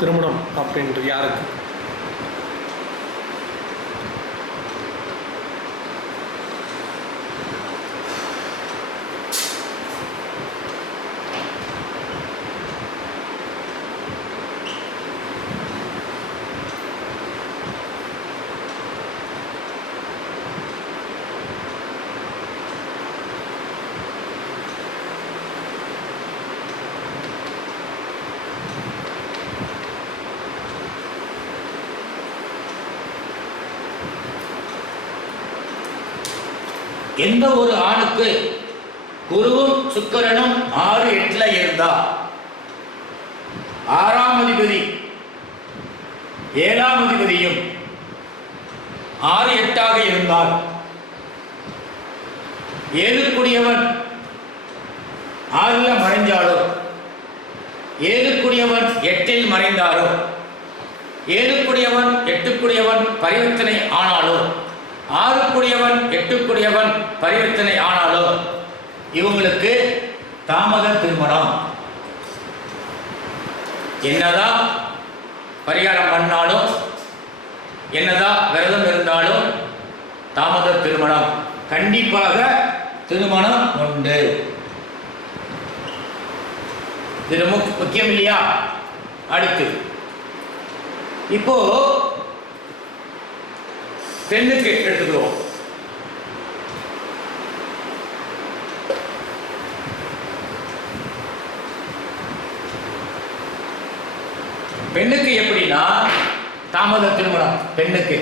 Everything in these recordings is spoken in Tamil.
திருமணம் அப்படின்ற யாருக்கு எந்த ஒரு ஆணுக்கு குருவும் சுக்கரனும் ஆறு எட்டுல இருந்தா ஆறாம் அதிபதி ஏழாம் அதிபதியும் ஆறு எட்டாக இருந்தால் ஏழுக்குடியவன் ஆறுல மறைஞ்சாலோ ஏழுக்குடியவன் எட்டில் மறைந்தாலோ ஏழுக்குடியவன் எட்டுக்குடியவன் பரிவர்த்தனை ஆனாலோ ஆறுக்குரியவன் எட்டுக்குரியவன் பரிவர்த்தனை ஆனாலும் இவங்களுக்கு தாமத திருமணம் என்னதான் பரிகாரம் பண்ணாலும் என்னதான் விரதம் இருந்தாலும் தாமத திருமணம் கண்டிப்பாக திருமணம் உண்டு இது ரொம்ப முக்கியம் இல்லையா அடுத்து இப்போ பெண்ணுக்கு எடுத்துக்கிறோம் பெண்ணுக்கு எப்படின்னா தாமத திருமணம் பெண்ணுக்கு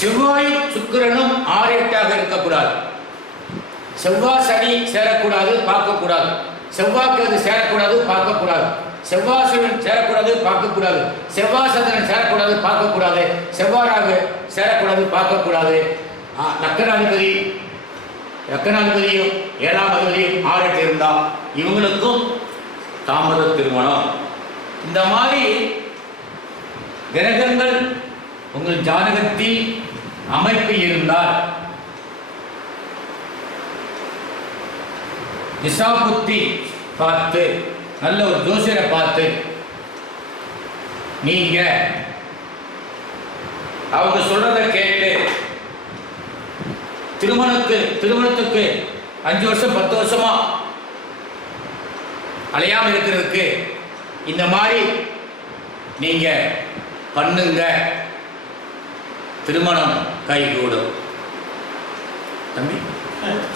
செவ்வாய் சுக்கிரனும் ஆறு எட்டாக இருக்கக்கூடாது செவ்வாய் சனி சேரக்கூடாது பார்க்கக்கூடாது அது சேரக்கூடாது பார்க்கக்கூடாது செவ்வாசுரன் சேரக்கூடாது பார்க்கக்கூடாது செவ்வாய் சந்திரன் சேரக்கூடாது பார்க்கக்கூடாது செவ்வாறாக சேரக்கூடாது பார்க்கக்கூடாது லக்கணாதிபதி லக்கணாதிபதியும் ஏழாம் அதிபதியும் ஆறு இருந்தால் இவங்களுக்கும் தாமத திருமணம் இந்த மாதிரி கிரகங்கள் உங்கள் ஜாதகத்தில் அமைப்பு இருந்தால் திசா புத்தி பார்த்து நல்ல ஒரு ஜோசியரை பார்த்து நீங்க அவங்க சொல்றதை கேட்டு திருமணத்துக்கு திருமணத்துக்கு அஞ்சு வருஷம் பத்து வருஷமா அலையாமல் இருக்கிறதுக்கு இந்த மாதிரி நீங்க பண்ணுங்க திருமணம் கைகூடும் தம்பி